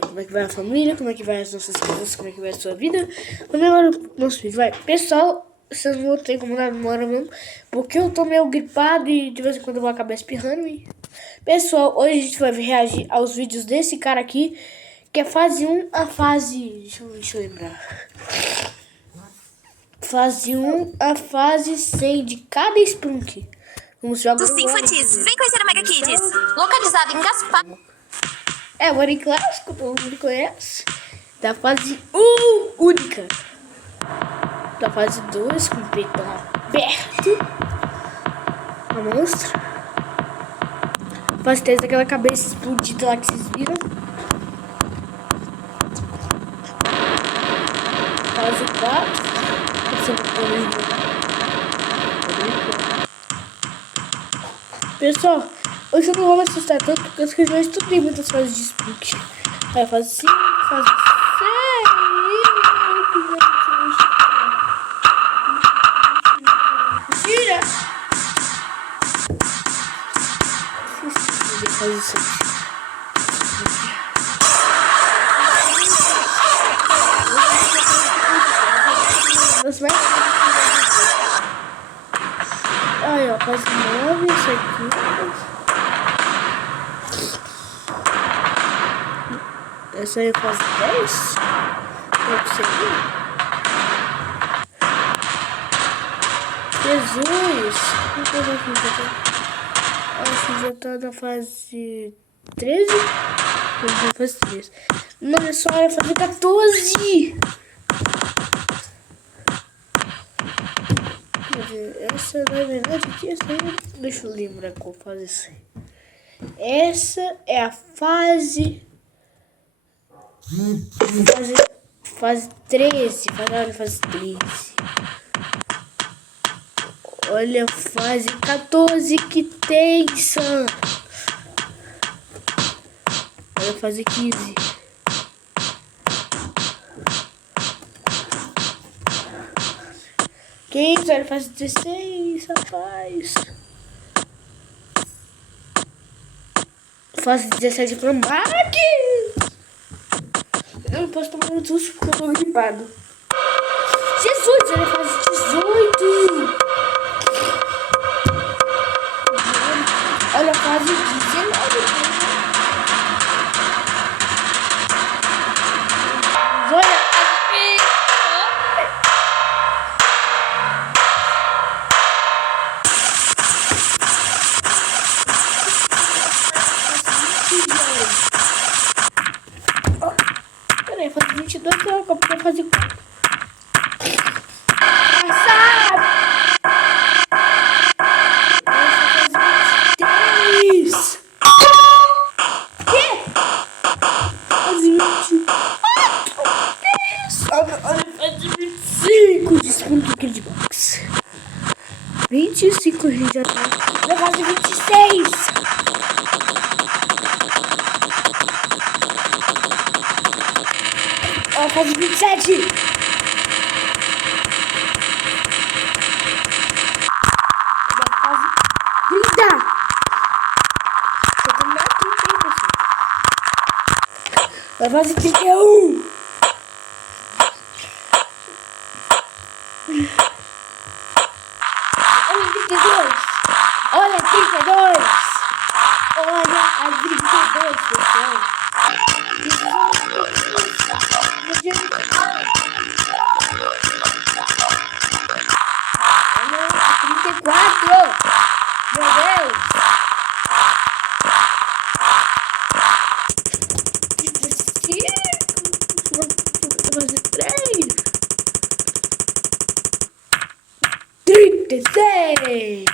como é que vai a família, como é que vai as nossas coisas, como é que vai a sua vida. Agora o nosso vídeo vai. Pessoal, vocês não vão ter como dar memória mesmo, porque eu tô meio gripado e de vez em quando eu vou acabar espirrando. Pessoal, hoje a gente vai reagir aos vídeos desse cara aqui, que é fase 1 a fase... Deixa eu lembrar. Fase 1 a fase 100 de cada Spelunk. Vamos jogar dos infantis. Vem conhecer a Mega Kids. Localizado em Gaspar. É o Ari clássico, todo mundo conhece. Da fase única. Da fase 2, com o peito aberto. A monstro. Fase 3, daquela cabeça explodida lá que vocês viram. Fase 4. Pessoal, hoje eu não vou me assustar tanto, porque eu já estudei muitas fases de Spelunk. Aí fase 5, fase 6. Tira! Fase 6. Aí, ó, fase 9, isso aqui. Essa aí é fase 10. Pode ser aqui. Jesus! Acho que já tá na fase 13. Vamos na fase 13. Não, é só a fase 14. Essa na verdade aqui, deixa eu lembrar qual fase é. Essa é a fase 13. Olha a fase 13. Olha a fase 14 que tensa. Olha a fase 15. Que isso? Olha a fase 16, rapaz. Fase 17 para Mac. Eu não posso tomar um susto porque eu tô gripado. Jesus, olha a fase 18. Olha a fase 19. Olha. Peraí, fase 22 que eu acabei de fazer 4. Olha, fase 25 de Spelunk de Box. 25 a gente já tá. Na fase 26. Olha, fase 27. Na fase 30. Só tem mais 30 aí, pessoal. Na fase 31. Olha 32! Olha a 32, pessoal! Olha a 34! Meu Deus! 36!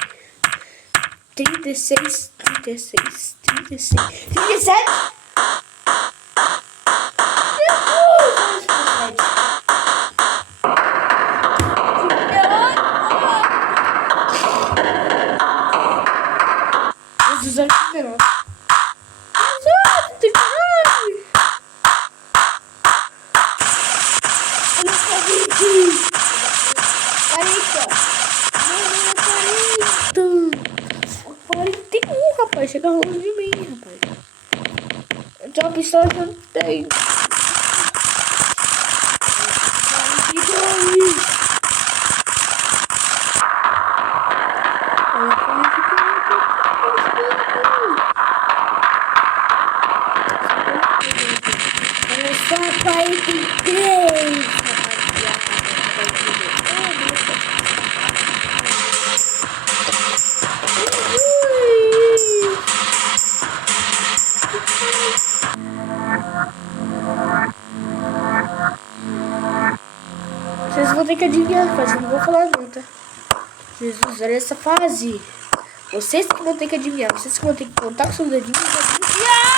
36, 36, 36, 37. Jesus, olha que menor. Vai chegar longe de mim, rapaz. Drop estava achando bem. Olha só, 43, vocês vão ter que adivinhar, mas eu não vou falar não, tá? Jesus, olha essa fase. Vocês que vão ter que adivinhar. Vocês que vão ter que contar com seus dedinhos e adivinhar.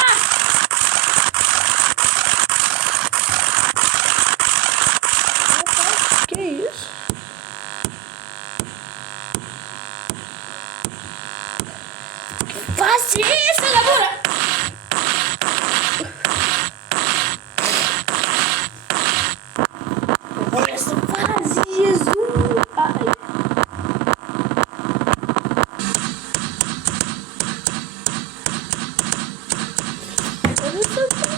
Que isso? Que fase é essa, galera? Olha essa fase, Jesus. Ai. Olha essa fase.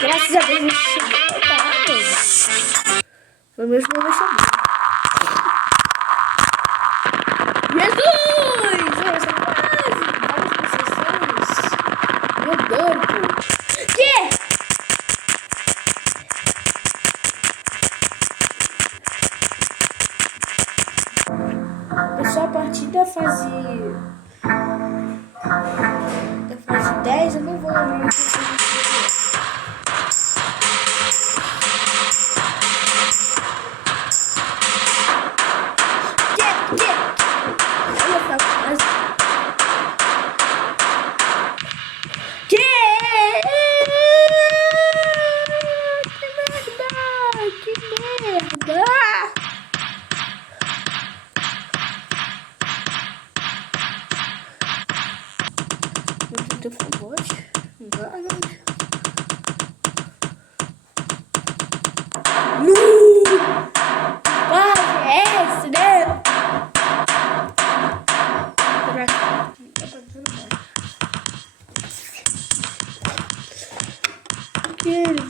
Graças a Deus não chegou. Foi mesmo não chamou. Jesus! Olha essa frase! Várias concessões. Meu Deus! Que? Pessoal, a partir da fase 10 eu não vou lembrar.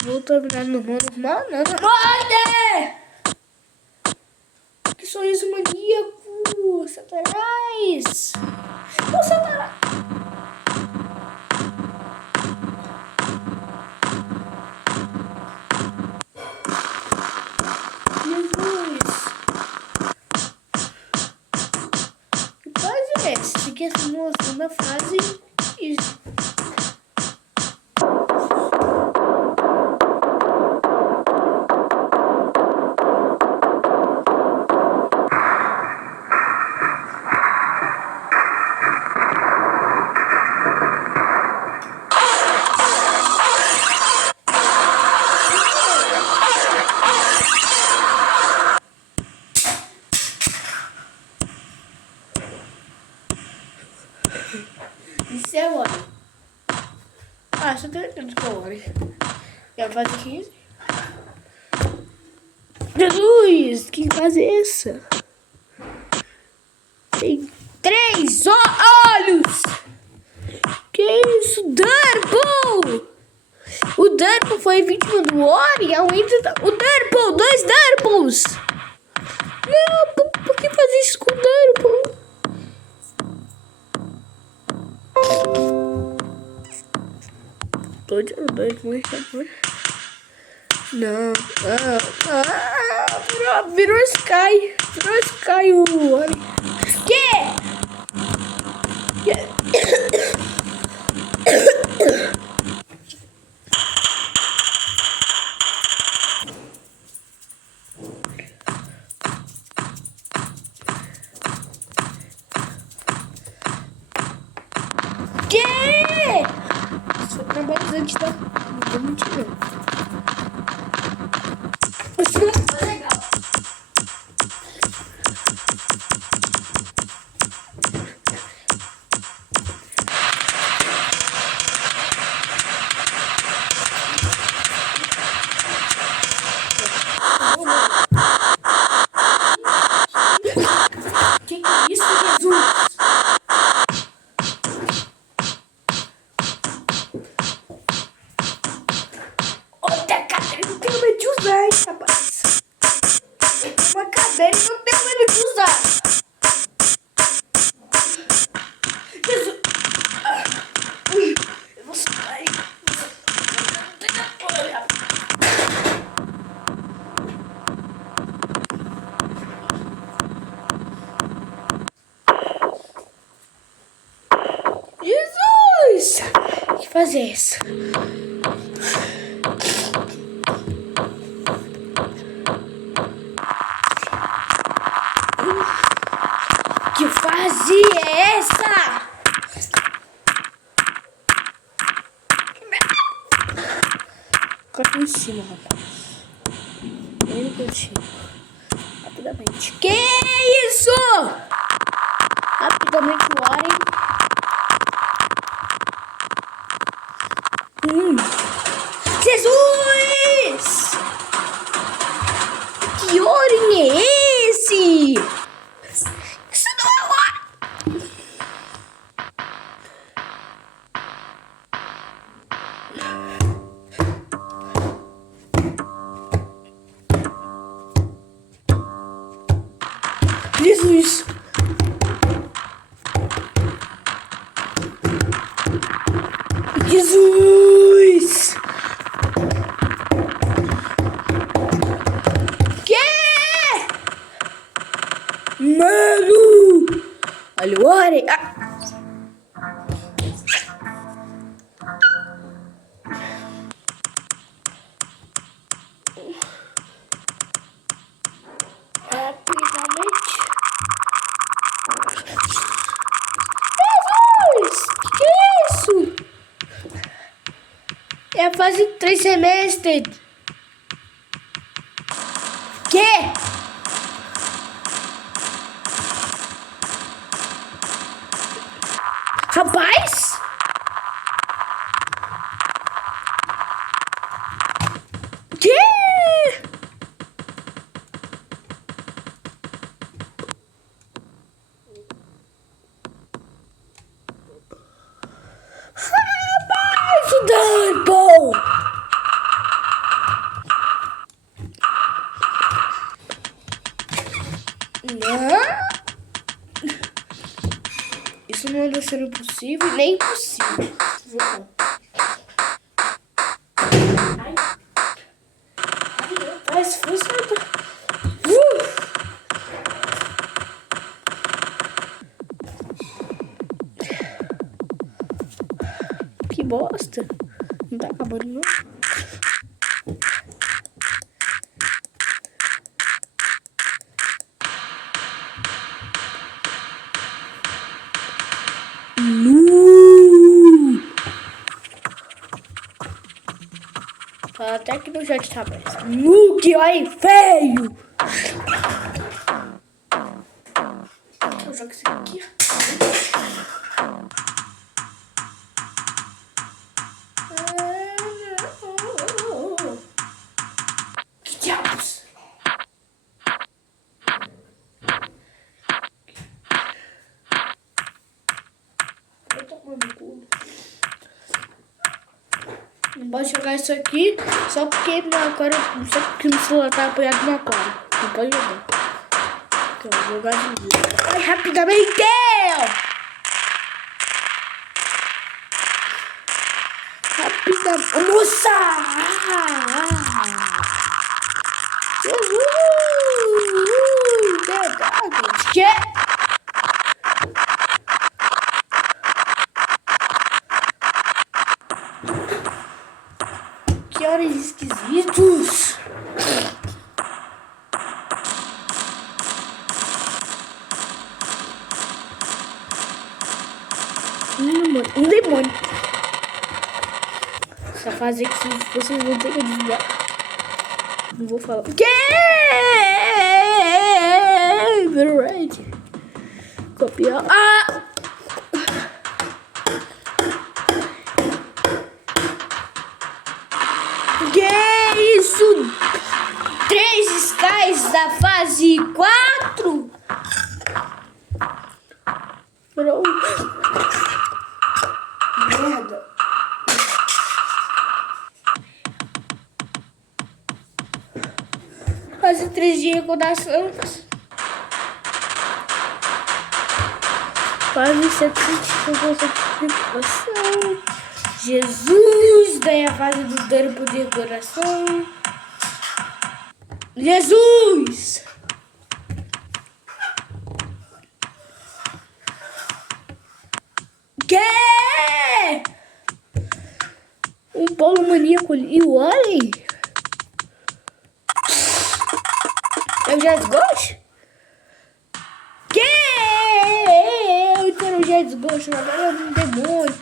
Vou terminar no normal, não. Que sorriso maníaco, Satanás! Ô, Satanás! Jesus! Que fase é essa? Essa aqui é a segunda fase. Isso. Isso é agora. Ah, só tem de colores. E a fase 15. Jesus! Que fase é essa? Tem 3 olhos! Que isso? Durple! O Durple foi vítima do Ori. O Durple! 2 Durples! Não, por que fazer isso com o Durple? Tô de dois, não. Virou Sky. Virou Sky o Ori. Que? Isso foi trabalhos antes, tá? Não tô mentindo. fase é essa? Que fase é essa? Corta em cima, rapaz. Bem contigo. Rapidamente. Que isso? Rapidamente o Oren. Jesus! Que Oren é esse? Isso não é Oren! Jesus! Jesus! Que? Mano! Olha o Oren! Rapidamente. Jesus! Que é isso? É a fase 3 semestre. Que? Rapaz? Que? Rapaz, o Dumbo! Não. Isso não anda sendo possível nem impossível. Mas foi certo. Que bosta. Não tá acabando, não. Fala até que no chat tá aberto. Que olha feio! Eu jogo isso aqui. Que diabos? Vai tomar no cu. Não pode jogar isso aqui só porque meu celular tá apoiado no aquário. Não pode jogar. Então, eu vou jogar de novo. Ai, rapidamente! Rapidamente! Moça! Verdade! Que? Que horas esquisitos! Um demônio. Essa fase aqui, vocês vão ter que adivinhar. Não vou falar. Que? Verdade. Copiar. Ah! Que isso? 3 skies da fase 4? Merda. Fase 3 de recordação. Fase 7 de recordação. Jesus, daí a fase do tempo de decoração. Jesus! Que? Um polo maníaco ali. E o Alien? É o Jet Ghost? Que? Eu quero o Jet Ghost, agora é um demônio.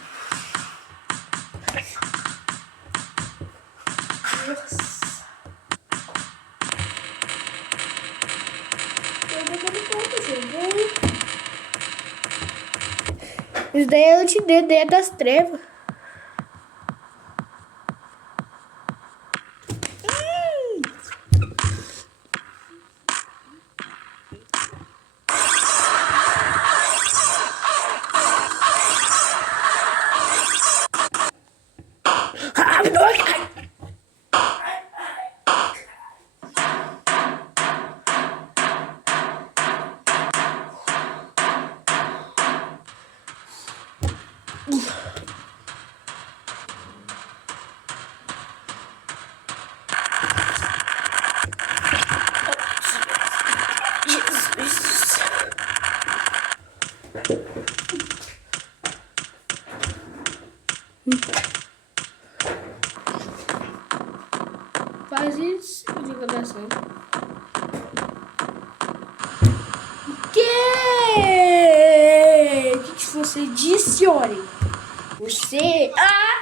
Nossa. Isso daí é antidedo, daí é das trevas. Jesus. Faz isso de divulgação. Que você disse, Ori? Você... Ah!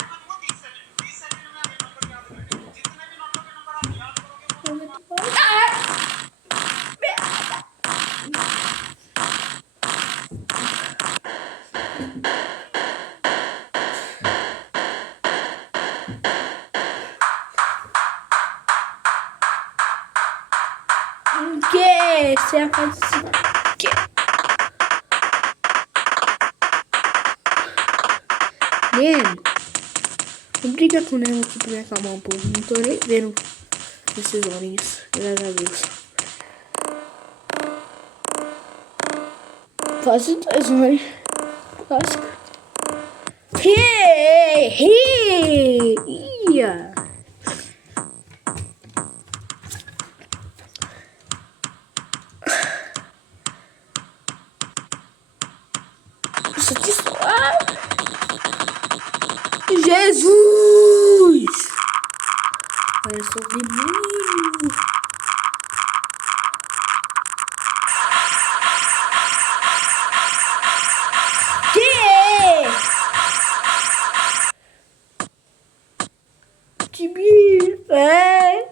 Que? Você faz que? Mano, não briga com ela aqui pra me acalmar um pouco. Não tô nem vendo esses olhinhos. Graças a Deus. Faz os dois olhos. Faz. Ia. Isso aqui só... Jesus! Olha só o demônio. Que bicho! É!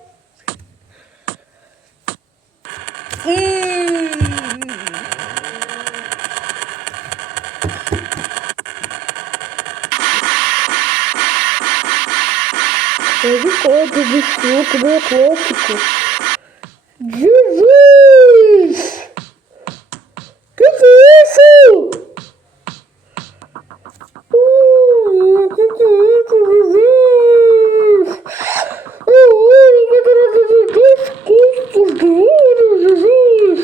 Eu de conta de suco do clássico. Jesus! Que é isso? Que é isso, Jesus? Jesus!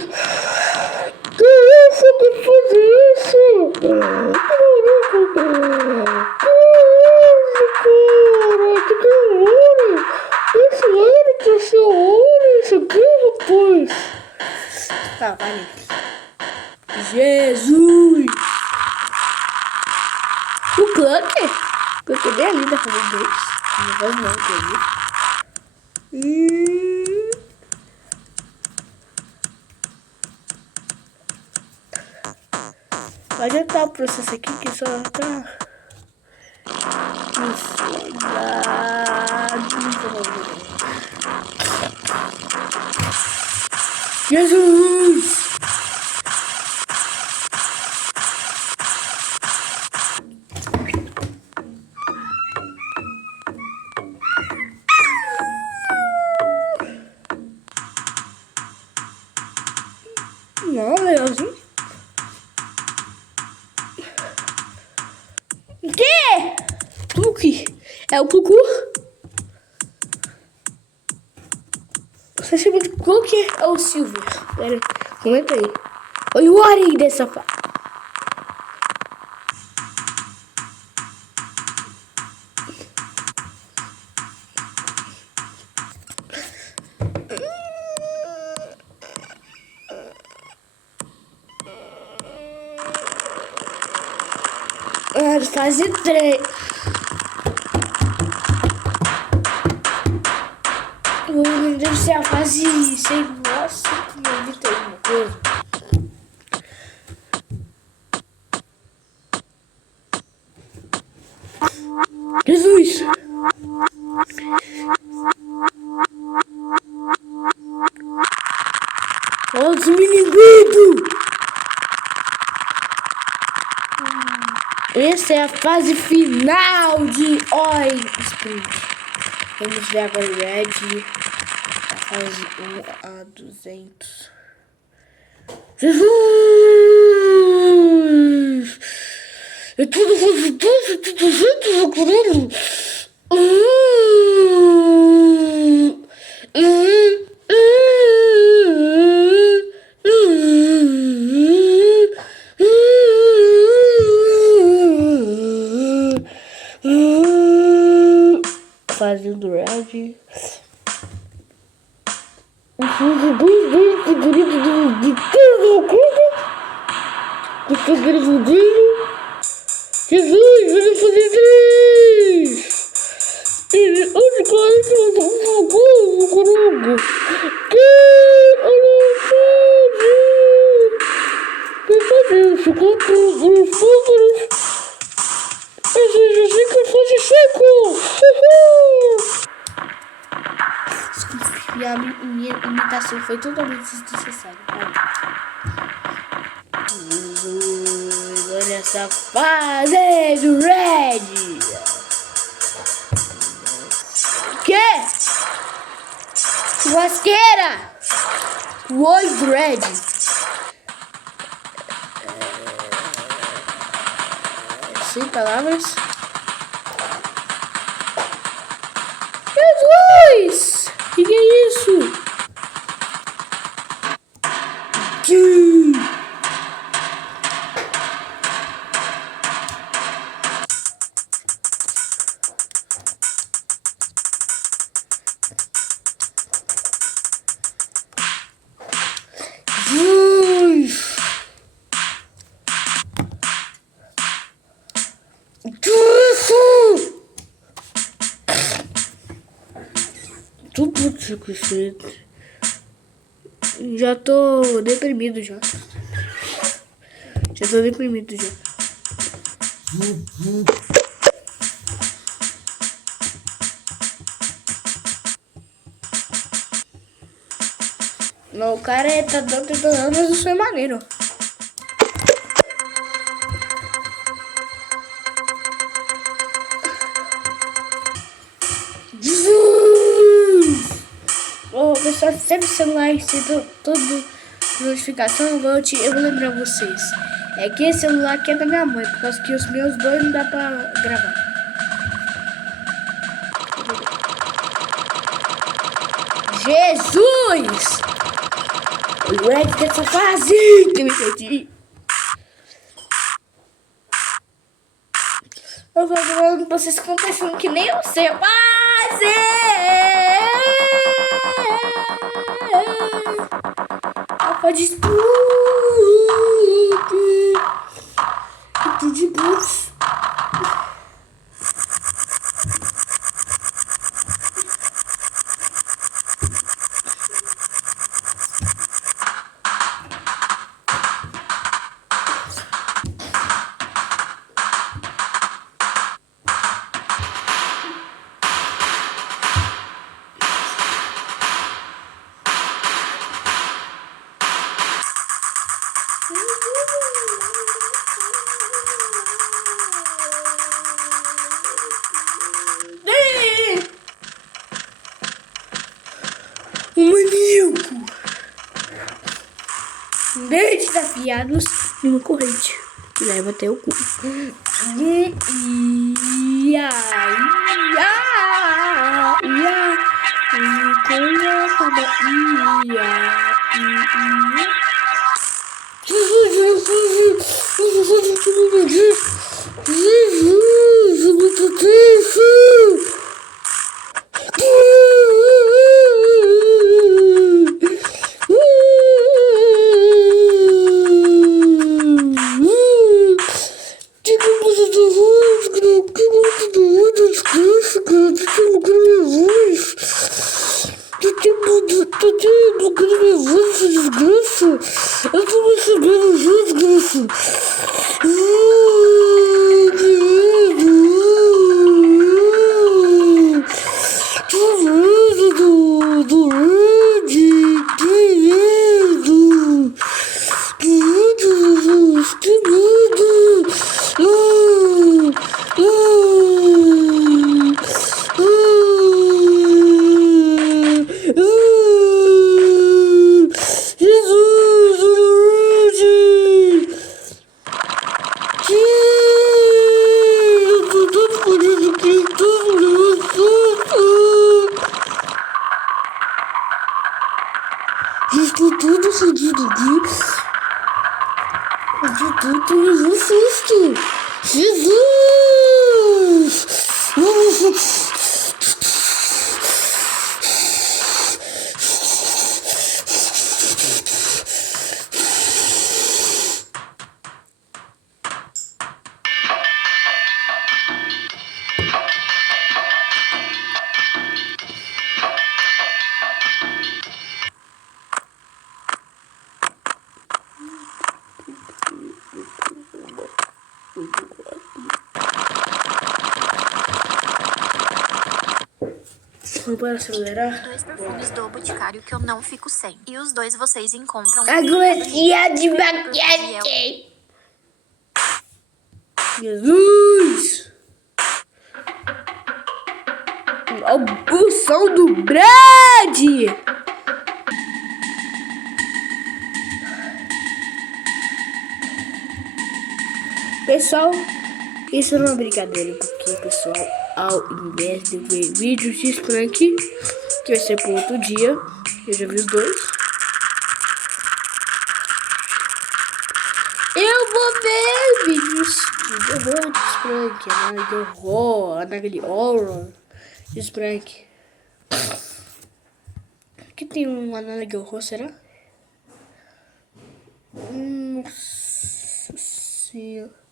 Que é isso que faz isso? Que é isso, cara? Que demônio! Esse ano que esse olho, isso aqui, rapaz! Tá, vai. Jesus! O Clucker? O Clucker é bem ali da família deles. Não vai não, querido. Vai adiantar o processo aqui que só tá... Jesus! Não, legalzinho. O quê? Pluque. É o Plucu? Você chama de Pluque ou Silver? Pera, comenta aí. Olha o ar aí dessa faca. Fase 3. deve ser a fase sem. Nossa, eu evitei alguma coisa. Jesus! Olha os miniguidos! Essa é a fase final de Oi Sprint. Vamos ver agora o Red. A fase 1 a 200. Jesus! É tudo fase 200 a 200 agora. Fazendo Red. Os dois vezes segredo de tudo o segredo dele. Jesus, vamos fazer 3! Onde caiu o coronga? Que? Meu Deus, contra os pássaros. Eu sei que eu faço seco. Desculpe, minha imitação foi totalmente desnecessária. Olha essa fase do Red. Que? Churrasqueira. Oi, Red. Sem palavras. Jesus! Que é isso? Tudo circuito. Já tô deprimido já. Já tô deprimido já. Não, o cara tá tentando, mas isso é maneiro. Vou pessoal, sempre celular receber toda notificação, eu vou lembrar vocês. É que esse celular aqui é da minha mãe, por causa que os meus dois não dá pra gravar. Jesus! O Red dessa fase que eu me perdi. Eu vou falando pra vocês acontecendo que nem eu sei. Pode tudo de bus. Um maníaco! 10 desafiados e uma corrente que leva até o cu. bloqueando minha voz, essa desgraça. Eu tô recebendo já, desgraça. Estou todo fodido aqui. Eu tô levando um susto. Jesus! Para acelerar. 2 perfumes do Boticário que eu não fico sem. E os dois vocês encontram... Aguinha de maquiagem. Jesus! O som do Brad! Pessoal, isso não é uma brincadeira, porque, pessoal, ao invés de ver vídeos de Sprank, que vai ser por outro dia, eu já vi os dois, eu vou ver vídeos de horror de Sprank, análise de horror, análise de horror de Sprank. Aqui tem uma análise de horror, será? Nossa senhora.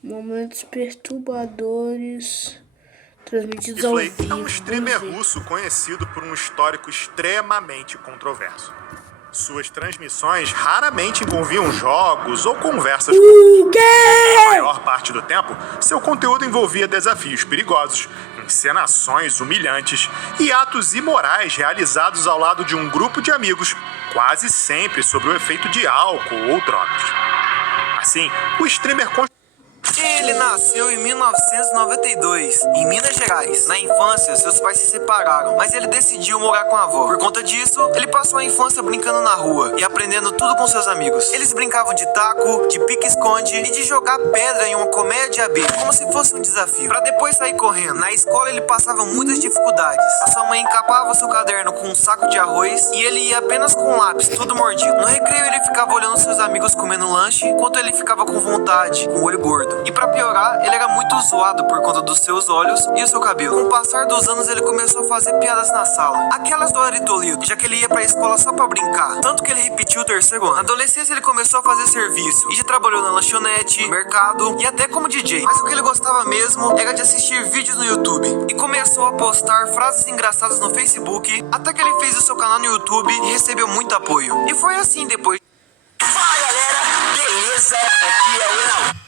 Momentos perturbadores transmitidos ao Flake vivo. é um streamer russo conhecido por um histórico extremamente controverso. Suas transmissões raramente envolviam jogos ou conversas. A maior parte do tempo, seu conteúdo envolvia desafios perigosos, encenações humilhantes e atos imorais realizados ao lado de um grupo de amigos, quase sempre sob o efeito de álcool ou drogas. Assim, o streamer Ele nasceu em 1992, em Minas Gerais. Na infância, seus pais se separaram, mas ele decidiu morar com a avó. Por conta disso, ele passou a infância brincando na rua e aprendendo tudo com seus amigos. Eles brincavam de taco, de pique-esconde e de jogar pedra em uma colmeia de abelha, como se fosse um desafio, pra depois sair correndo. Na escola, ele passava muitas dificuldades. A sua mãe encapava seu caderno com um saco de arroz e ele ia apenas com um lápis, tudo mordido. No recreio, ele ficava olhando seus amigos comendo lanche, enquanto ele ficava com vontade, com o olho gordo. E pra piorar, ele era muito zoado por conta dos seus olhos e o seu cabelo. Com o passar dos anos, ele começou a fazer piadas na sala, aquelas do Aritolito, já que ele ia pra escola só pra brincar, tanto que ele repetiu o 3º ano. Na adolescência, ele começou a fazer serviço e já trabalhou na lanchonete, no mercado e até como DJ. Mas o que ele gostava mesmo era de assistir vídeos no YouTube e começou a postar frases engraçadas no Facebook, até que ele fez o seu canal no YouTube e recebeu muito apoio. E foi assim depois. Fala, galera, beleza? Aqui é o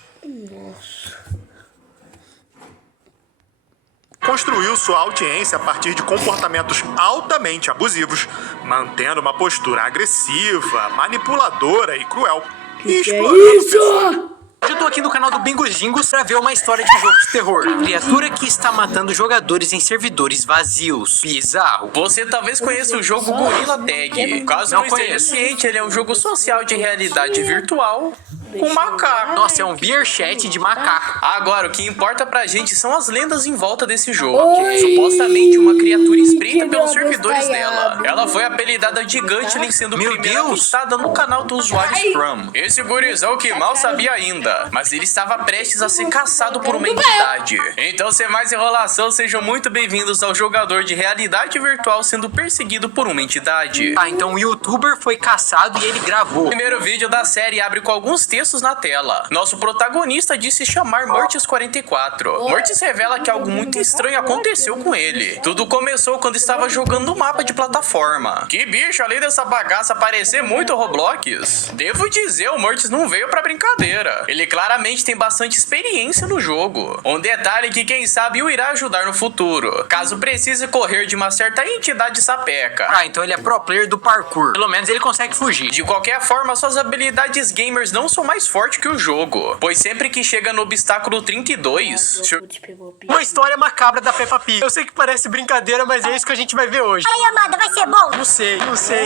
construiu sua audiência a partir de comportamentos altamente abusivos, mantendo uma postura agressiva, manipuladora e cruel. E explorando pessoas. Hoje eu tô aqui no canal do Bingo Jingos pra ver uma história de jogo de terror. Criatura que está matando jogadores em servidores vazios. Bizarro. Você talvez conheça o jogo Gorilla Tag. Caso não esteja ciente, ele é um jogo social de realidade virtual com macaco. Nossa, é um beer chat de macaco. Agora, o que importa pra gente são as lendas em volta desse jogo. Supostamente uma criatura espreita pelos servidores dela. Ela foi apelidada de Gantling, sendo a primeira listada no canal do usuário Scrum. Esse gurizão que mal sabia ainda. ainda, mas ele estava prestes a ser caçado por uma entidade. Então, sem mais enrolação, sejam muito bem-vindos ao jogador de realidade virtual sendo perseguido por uma entidade. Ah, então o youtuber foi caçado e ele gravou. O primeiro vídeo da série abre com alguns textos na tela. Nosso protagonista disse chamar Mortis44. Mortis revela que algo muito estranho aconteceu com ele. Tudo começou quando estava jogando um mapa de plataforma. Que bicho, além dessa bagaça parecer muito Roblox. Devo dizer, o Mortis não veio pra brincadeira. Ele claramente tem bastante experiência no jogo. Um detalhe que quem sabe o irá ajudar no futuro, caso precise correr de uma certa entidade sapeca. Ah, então ele é pro player do parkour. Pelo menos ele consegue fugir. De qualquer forma, suas habilidades gamers não são mais fortes que o jogo, pois sempre que chega no obstáculo 32... Uma história macabra da Peppa Pig. Eu sei que parece brincadeira, mas é isso que a gente vai ver hoje. Aí, Amanda, vai ser bom? Não sei.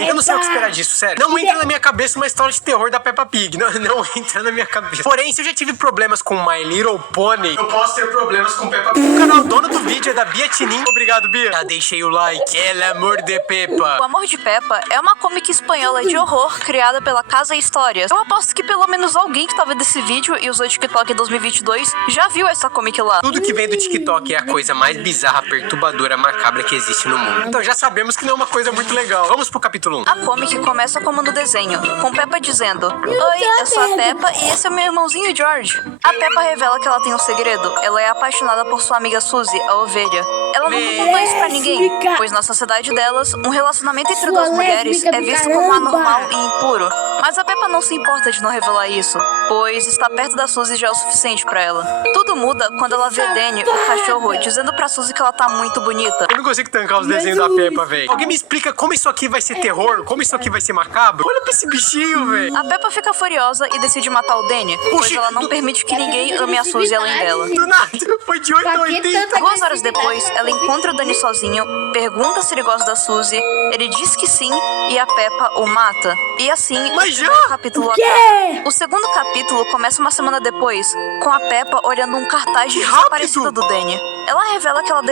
Eu não sei o que esperar disso, sério. Não entra na minha cabeça uma história de terror da Peppa Pig. Não entra na minha cabeça. Porém, se eu já tive problemas com My Little Pony, eu posso ter problemas com Peppa Pig. O canal dono do vídeo é da Bia Tinin. Obrigado, Bia. Já deixei o like. El amor de Peppa. O Amor de Peppa é uma comic espanhola de horror criada pela Casa Histórias. Eu aposto que pelo menos alguém que tá vendo esse vídeo e usou o TikTok em 2022 já viu essa comic lá. Tudo que vem do TikTok é a coisa mais bizarra, perturbadora, macabra que existe no mundo. Então já sabemos que não é uma coisa muito legal. Vamos pro capítulo 1. A comic começa como no desenho, com Peppa dizendo: Oi, eu sou a Peppa e esse é meu irmãozinho George. A Peppa revela que ela tem um segredo. Ela é apaixonada por sua amiga Suzy, a ovelha. Ela não contou isso pra ninguém, pois na sociedade delas, um relacionamento entre duas mulheres é visto como anormal e impuro. Mas a Peppa não se importa de não revelar isso, pois estar perto da Suzy já é o suficiente pra ela. Tudo muda quando ela vê Danny, o cachorro, dizendo pra Suzy que ela tá muito bonita. Eu não consigo tancar os desenhos da Peppa, velho. Alguém me explica como isso aqui vai ser terror? Como isso aqui vai ser macabro? Olha pra esse bichinho, velho. A Peppa fica furiosa e decide matar o Danny, pois ela não permite que ninguém ame a Suzy além dela. Do nada, foi de 8 a 80. 2 horas depois, ela encontra o Danny sozinho, pergunta se ele gosta da Suzy, ele diz que sim e a Peppa o mata. E assim, o Mas primeiro já? capítulo acaba. O segundo capítulo começa uma semana depois, com a Peppa olhando um cartaz de Que rápido! desaparecida do Danny. Ela revela que ela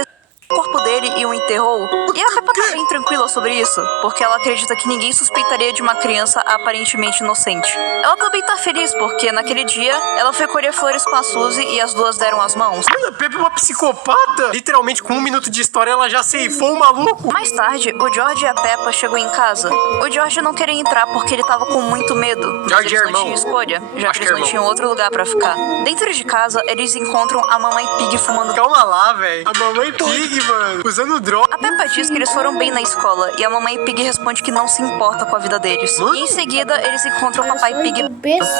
o corpo dele e o enterrou. E a Peppa tá bem tranquila sobre isso, porque ela acredita que ninguém suspeitaria de uma criança aparentemente inocente. Ela também tá feliz porque, naquele dia, ela foi colher flores com a Suzy e as duas deram as mãos. Mano, a Peppa é uma psicopata. Literalmente, com 1 minuto de história, ela já ceifou o maluco. Mais tarde, o George e a Peppa chegou em casa. O George não queria entrar porque ele tava com muito medo. Mas George é eles não irmão. tinham escolha, já Acho que que é eles não irmão. tinham outro lugar pra ficar. Dentro de casa, eles encontram a mamãe Pig fumando. Calma lá, velho. A mamãe Pig, mano, usando droga. A Peppa diz que eles foram bem na escola e a mamãe Pig responde que não se importa com a vida deles. Mano. E em seguida, eles encontram o papai Pig.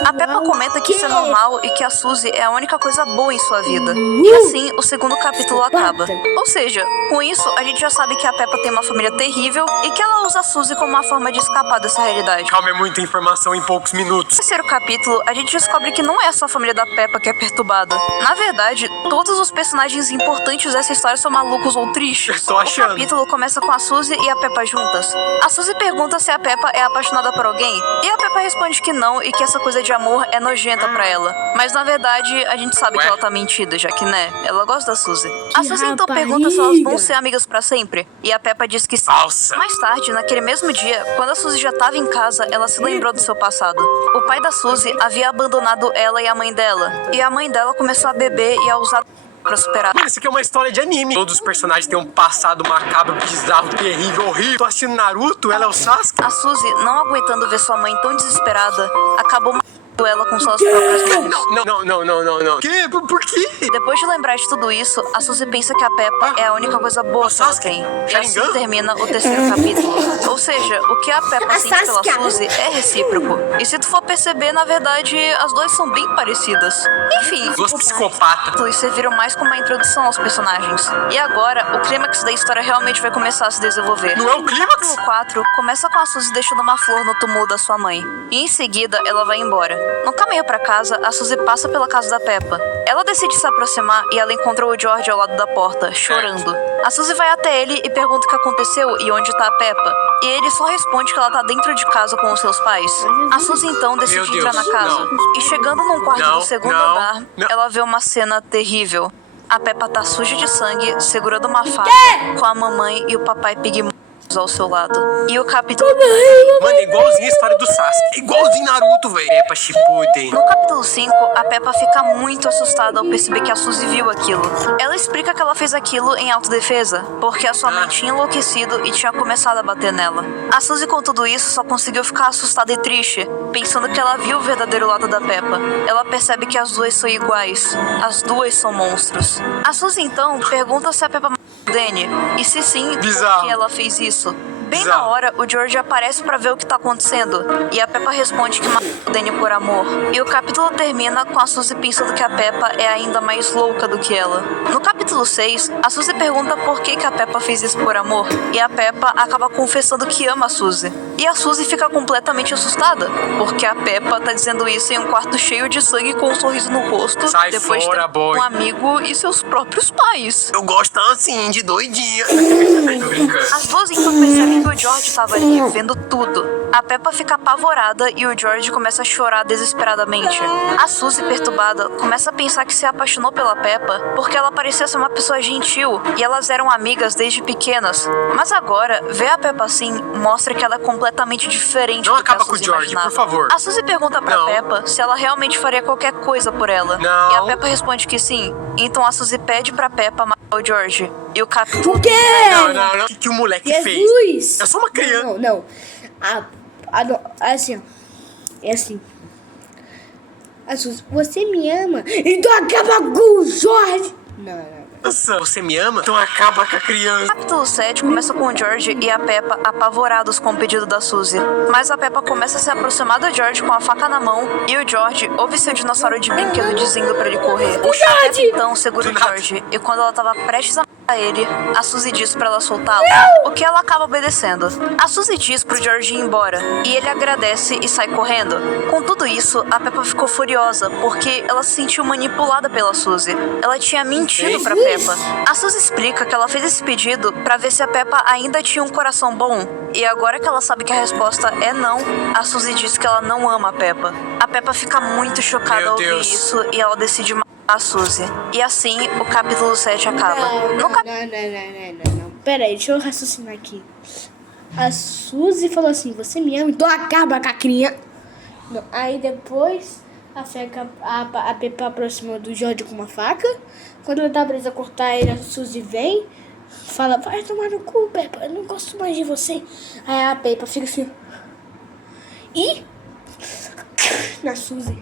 A Peppa comenta que isso é normal e que a Suzy é a única coisa boa em sua vida. E assim, o segundo capítulo acaba. Ou seja, com isso, a gente já sabe que a Peppa tem uma família terrível e que ela usa a Suzy como uma forma de escapar dessa realidade. Calma, é muita informação em poucos minutos. No terceiro capítulo, a gente descobre que não é só a família da Peppa que é perturbada. Na verdade, todos os personagens importantes dessa história são malucos ou tristes. Tô achando. O capítulo começa com a Suzy e a Peppa juntas. A Suzy pergunta se a Peppa é apaixonada por alguém, e a Peppa responde que não e que essa coisa de amor é nojenta pra ela. Mas na verdade, a gente sabe Ué? que ela tá mentindo, já que, né, ela gosta da Suzy. A Que Suzy então rapariga. pergunta se elas vão ser amigas pra sempre, e a Peppa diz que sim. Falsa. Mais tarde, naquele mesmo dia, quando a Suzy já tava em casa, ela se lembrou do seu passado. O pai da Suzy havia abandonado ela e a mãe dela, e a mãe dela começou a beber e a usar pra superar. Mano, isso aqui é uma história de anime. Todos os personagens têm um passado macabro, bizarro, terrível, horrível. Tô assistindo Naruto, ela é o Sasuke. A Suzy, não aguentando ver sua mãe tão desesperada, acabou matando ela com suas próprias mãos. Não. Que? Por quê? Depois de lembrar de tudo isso, a Suzy pensa que a Peppa é a única coisa boa que ela Sasuke? tem. E Sharingan? assim termina o terceiro capítulo. Ou seja, o que a Peppa sente pela Suzy é recíproco. E se tu for perceber, na verdade, as duas são bem parecidas. Enfim, Duas psicopatas. e serviram mais como uma introdução aos personagens. E agora, o clímax da história realmente vai começar a se desenvolver. Não é o clímax? O 4 começa com a Suzy deixando uma flor no túmulo da sua mãe. E em seguida, ela vai embora. No caminho pra casa, a Suzy passa pela casa da Peppa. Ela decide se aproximar e ela encontra o George ao lado da porta, chorando. A Suzy vai até ele e pergunta o que aconteceu e onde tá a Peppa. E ele só responde que ela tá dentro de casa com os seus pais. A Suzy então decide Meu entrar Deus, na casa. não. E chegando num quarto Não, do segundo não, andar, não. ela vê uma cena terrível. A Peppa tá suja de sangue, segurando uma faca, com a mamãe e o papai Pig ao seu lado. E o capítulo... Mano, é igualzinho a história do Sasuke. É igualzinho Naruto, velho. Peppa Shippuden. No capítulo 5, a Peppa fica muito assustada ao perceber que a Suzy viu aquilo. Ela explica que ela fez aquilo em autodefesa, porque a sua mãe tinha enlouquecido e tinha começado a bater nela. A Suzy, com tudo isso, só conseguiu ficar assustada e triste, pensando que ela viu o verdadeiro lado da Peppa. Ela percebe que as duas são iguais. As duas são monstros. A Suzy, então, pergunta se a Peppa matou o Danny, e se sim, por que ela fez isso. Bem na hora, o George aparece pra ver o que tá acontecendo, e a Peppa responde que matou o Danny por amor. E o capítulo termina com a Suzy pensando que a Peppa é ainda mais louca do que ela. No capítulo 6, a Suzy pergunta por que a Peppa fez isso por amor, e a Peppa acaba confessando que ama a Suzy. E a Suzy fica completamente assustada, porque a Peppa tá dizendo isso em um quarto cheio de sangue com um sorriso no rosto, depois fora, de ter um amigo e seus próprios pais. Eu gosto assim, de doidinha. As duas então percebem que o George estava ali, vendo tudo. A Peppa fica apavorada e o George começa a chorar desesperadamente. A Suzy, perturbada, começa a pensar que se apaixonou pela Peppa porque ela parecia ser uma pessoa gentil e elas eram amigas desde pequenas. Mas agora, ver a Peppa assim mostra que ela é completamente diferente Não do que a acaba com o Suzy George, imaginava. por favor. A Suzy pergunta pra Não. Peppa se ela realmente faria qualquer coisa por ela. Não. E a Peppa responde que sim. Então a Suzy pede pra Peppa matar o George. E o capítulo... O quê? Não. O que o moleque fez? Jesus! É só uma criança. Não. Assim, ó. É assim. A Suzy, você me ama? Então acaba com o Jorge! Não. Nossa, você me ama? Então acaba com a O criança. capítulo 7 começa com o George e a Peppa apavorados com o pedido da Suzy. Mas a Peppa começa a se aproximar do George com a faca na mão e o George ouve seu dinossauro de brinquedo dizendo pra ele correr. A Peppa então segura o George e quando ela tava prestes a matar ele, a Suzy diz pra ela soltá-lo, o que ela acaba obedecendo. A Suzy diz pro George ir embora e ele agradece e sai correndo. Com tudo isso, a Peppa ficou furiosa porque ela se sentiu manipulada pela Suzy. Ela tinha mentido pra Peppa. A Suzy explica que ela fez esse pedido pra ver se a Peppa ainda tinha um coração bom. E agora que ela sabe que a resposta é não, a Suzy diz que ela não ama a Peppa. A Peppa fica muito chocada ao ouvir isso e ela decide matar a Suzy. E assim, o capítulo 7 acaba. Não. Pera aí, deixa eu raciocinar aqui. A Suzy falou assim, você me ama, então acaba com a criança. Não, aí depois a Peppa aproximou do George com uma faca. Quando ela tá presa a cortar ele, a Suzy vem, fala, vai tomar no cu, Peppa, eu não gosto mais de você. Aí a Peppa fica assim, e na Suzy.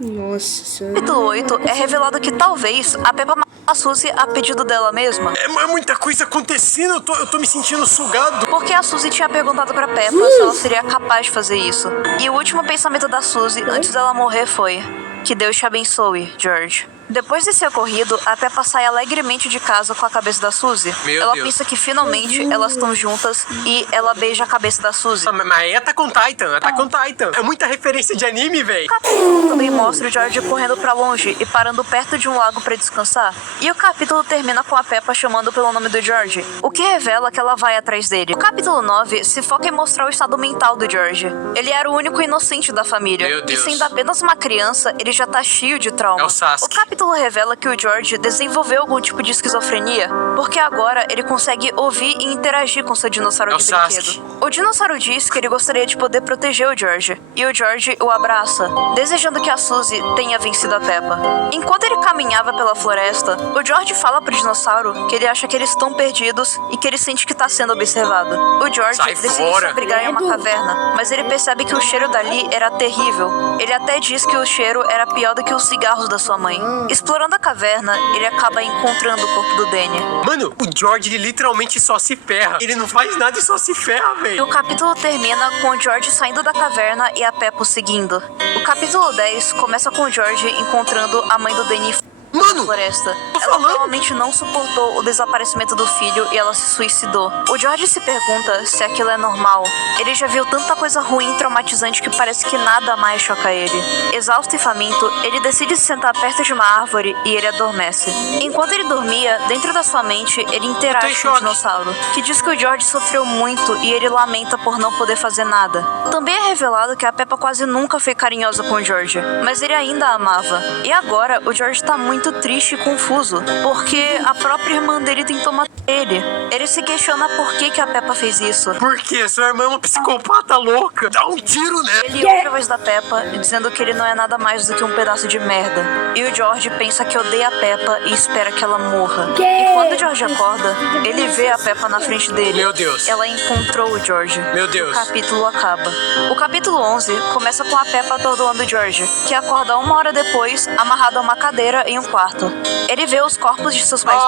Nossa senhora. No capítulo 8 é revelado que talvez a Peppa matou a Suzy a pedido dela mesma. É muita coisa acontecendo, eu tô me sentindo sugado. Porque a Suzy tinha perguntado pra Peppa se ela seria capaz de fazer isso. E o último pensamento da Suzy antes dela morrer foi: que Deus te abençoe, George. Depois desse ocorrido, a Peppa sai alegremente de casa com a cabeça da Suzy. Ela pensa que finalmente elas estão juntas e ela beija a cabeça da Suzy. Mas é Attack on Titan. É muita referência de anime, velho. O capítulo também mostra o George correndo pra longe e parando perto de um lago pra descansar. E o capítulo termina com a Peppa chamando pelo nome do George, o que revela que ela vai atrás dele. O capítulo 9 se foca em mostrar o estado mental do George. Ele era o único inocente da família. Meu Deus. E sendo apenas uma criança, ele já tá cheio de trauma. É o Sasuke. O capítulo revela que o George desenvolveu algum tipo de esquizofrenia, porque agora ele consegue ouvir e interagir com seu dinossauro de brinquedo. O dinossauro diz que ele gostaria de poder proteger o George, e o George o abraça, desejando que a Suzy tenha vencido a Peppa. Enquanto ele caminhava pela floresta, o George fala pro dinossauro que ele acha que eles estão perdidos e que ele sente que tá sendo observado. O George decide se abrigar em uma caverna, mas ele percebe que o cheiro dali era terrível. Ele até diz que o cheiro era pior do que os cigarros da sua mãe. Explorando a caverna, ele acaba encontrando o corpo do Danny. Mano, o George, ele literalmente só se ferra. Ele não faz nada e só se ferra, E velho. o capítulo termina com o George saindo da caverna e a Peppa o seguindo. O capítulo 10 começa com o George encontrando a mãe do Danny na floresta. Ela provavelmente não suportou o desaparecimento do filho e ela se suicidou. O George se pergunta se aquilo é normal. Ele já viu tanta coisa ruim e traumatizante que parece que nada mais choca ele. Exausto e faminto, ele decide se sentar perto de uma árvore e ele adormece. Enquanto ele dormia, dentro da sua mente, ele interage com o dinossauro, que diz que o George sofreu muito e ele lamenta por não poder fazer nada. Também é revelado que a Peppa quase nunca foi carinhosa com o George, mas ele ainda a amava. E agora, o George tá muito triste e confuso, porque a própria irmã dele tentou matar Ele se questiona por que a Peppa fez isso. Por quê? Sua irmã é uma psicopata louca. Dá um tiro nela. Ele ouve a voz da Peppa dizendo que ele não é nada mais do que um pedaço de merda. E o George pensa que odeia a Peppa e espera que ela morra. E quando o George acorda, ele vê a Peppa na frente dele. Meu Deus. Ela encontrou o George. Meu Deus. O capítulo acaba. O capítulo 11 começa com a Peppa atordoando o George, que acorda 1 hora depois, amarrado a uma cadeira em um quarto. Ele vê os corpos de seus pais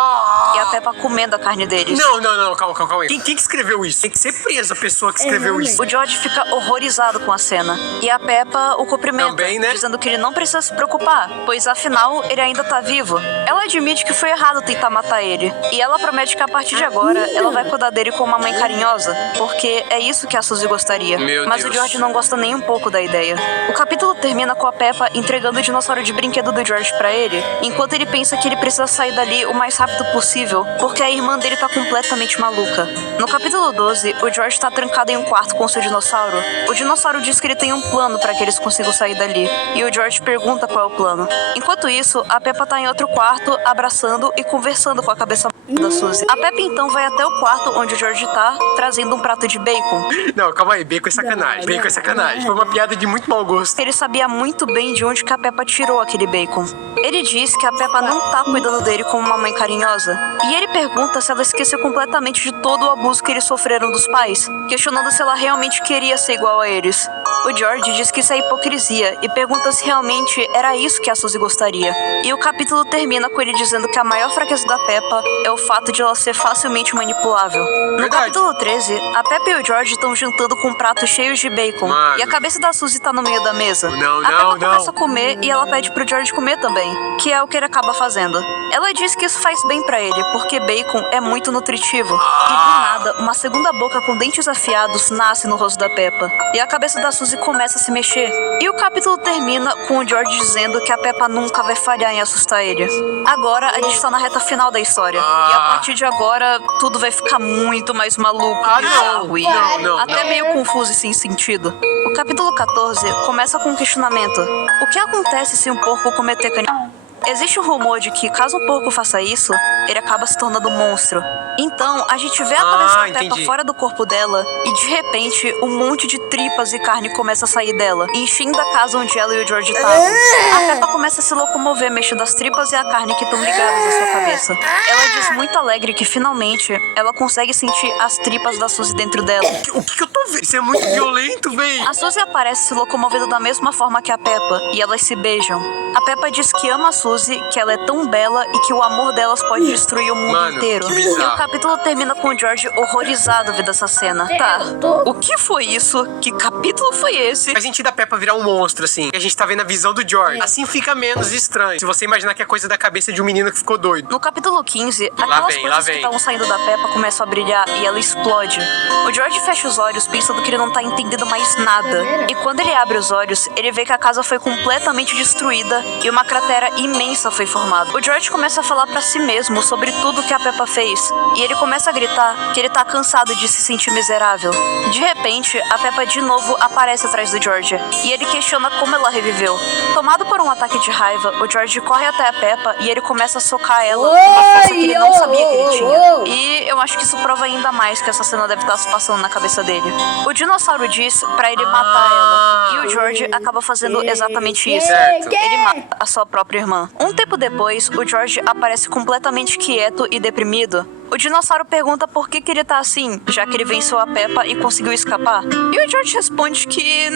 e a Peppa comendo a carne deles. Não, calma aí. Quem que escreveu isso? Tem que ser presa a pessoa que escreveu isso. O George fica horrorizado com a cena. E a Peppa o cumprimenta, Também, né? dizendo que ele não precisa se preocupar, pois afinal ele ainda tá vivo. Ela admite que foi errado tentar matar ele. E ela promete que a partir de agora ela vai cuidar dele como uma mãe carinhosa, porque é isso que a Suzy gostaria. Mas Deus. o George não gosta nem um pouco da ideia. O capítulo termina com a Peppa entregando o dinossauro de brinquedo do George pra ele, enquanto ele pensa que ele precisa sair dali o mais rápido possível, porque a irmã dele tá completamente maluca. No capítulo 12, o George tá trancado em um quarto com seu dinossauro. O dinossauro diz que ele tem um plano para que eles consigam sair dali, e o George pergunta qual é o plano. Enquanto isso, a Peppa tá em outro quarto, abraçando e conversando com a cabeça da Suzy. A Peppa então vai até o quarto onde o George tá, trazendo um prato de bacon. Não, calma aí. Bacon é sacanagem. Bacon é sacanagem. Foi uma piada de muito mau gosto. Ele sabia muito bem de onde que a Peppa tirou aquele bacon. Ele diz que a Peppa não tá cuidando dele como uma mãe carinhosa. E ele pergunta se ela esqueceu completamente de todo o abuso que eles sofreram dos pais, questionando se ela realmente queria ser igual a eles. O George diz que isso é hipocrisia e pergunta se realmente era isso que a Suzy gostaria. E o capítulo termina com ele dizendo que a maior fraqueza da Peppa é o fato de ela ser facilmente manipulável. No capítulo 13, a Peppa e o George estão jantando com pratos cheios de bacon. Mano. E a cabeça da Suzy tá no meio da mesa. Não, a Peppa não. começa a comer e ela pede pro George comer também, que é o que ele acaba fazendo. Ela diz que isso faz bem pra ele, porque bacon é muito nutritivo. E do nada, uma segunda boca com dentes afiados nasce no rosto da Peppa. E a cabeça da Suzy começa a se mexer. E o capítulo termina com o George dizendo que a Peppa nunca vai falhar em assustar ele. Agora a gente tá na reta final da história. E a partir de agora, tudo vai ficar muito mais maluco, bizarro e até meio confuso e sem sentido. O capítulo 14 começa com um questionamento. O que acontece se um porco cometer canibalismo? Existe um rumor de que, caso um porco faça isso, ele acaba se tornando um monstro. Então, a gente vê a cabeça da Peppa fora do corpo dela e, de repente, um monte de tripas e carne começa a sair dela, enchendo a casa onde ela e o George estavam. A Peppa começa a se locomover, mexendo as tripas e a carne que estão ligadas à sua cabeça. Ela diz muito alegre que, finalmente, ela consegue sentir as tripas da Suzy dentro dela. O que eu tô vendo? Isso é muito violento, véi. A Suzy aparece se locomovendo da mesma forma que a Peppa, e elas se beijam. A Peppa diz que ama a Suzy, que ela é tão bela e que o amor delas pode destruir o mundo inteiro. Que E bizarro. o capítulo termina com o George horrorizado vendo essa cena. Tá, o que foi isso? Que capítulo foi esse? Faz sentido a Peppa virar um monstro, assim. Que a gente tá vendo a visão do George. Assim fica menos estranho. Se você imaginar que é coisa da cabeça de um menino que ficou doido. No capítulo 15, aquelas coisas que estavam saindo da Peppa começam a brilhar e ela explode. O George fecha os olhos pensando que ele não tá entendendo mais nada. E quando ele abre os olhos, ele vê que a casa foi completamente destruída e uma cratera imensa foi formada. O George começa a falar pra si mesmo sobre tudo que a Peppa fez. E ele começa a gritar que ele tá cansado de se sentir miserável. De repente, a Peppa de novo aparece atrás do George. E ele questiona como ela reviveu. Tomado por um ataque de raiva, o George corre até a Peppa e ele começa a socar ela com uma força que ele não sabia que ele tinha. E eu acho que isso prova ainda mais que essa cena deve estar se passando na cabeça dele. O dinossauro diz pra ele matar ela. E o George acaba fazendo exatamente isso. Ele mata a sua própria irmã. Um tempo depois, o George aparece completamente quieto e deprimido. O dinossauro pergunta por que ele tá assim, já que ele venceu a Peppa e conseguiu escapar. E o George responde que,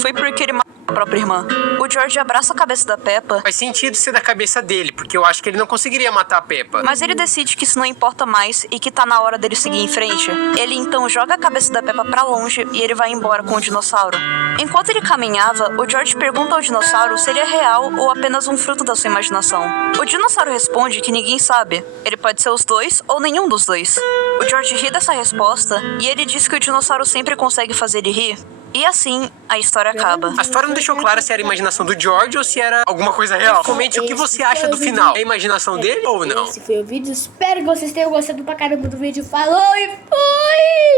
foi porque ele matou a própria irmã. O George abraça a cabeça da Peppa. Faz sentido ser da cabeça dele, porque eu acho que ele não conseguiria matar a Peppa. Mas ele decide que isso não importa mais e que tá na hora dele seguir em frente. Ele então joga a cabeça da Peppa pra longe e ele vai embora com o dinossauro. Enquanto ele caminhava, o George pergunta ao dinossauro se ele é real ou apenas um fruto da sua imaginação. O dinossauro responde que ninguém sabe. Ele pode ser os dois ou nenhum dos dois. O George ri dessa resposta e ele diz que o dinossauro sempre consegue fazer ele rir. E assim, a história acaba. A história não deixou clara se era a imaginação do George ou se era alguma coisa real. Comente o que você acha do final. É a imaginação dele ou não? Esse foi o vídeo. Espero que vocês tenham gostado pra caramba do vídeo. Falou e fui!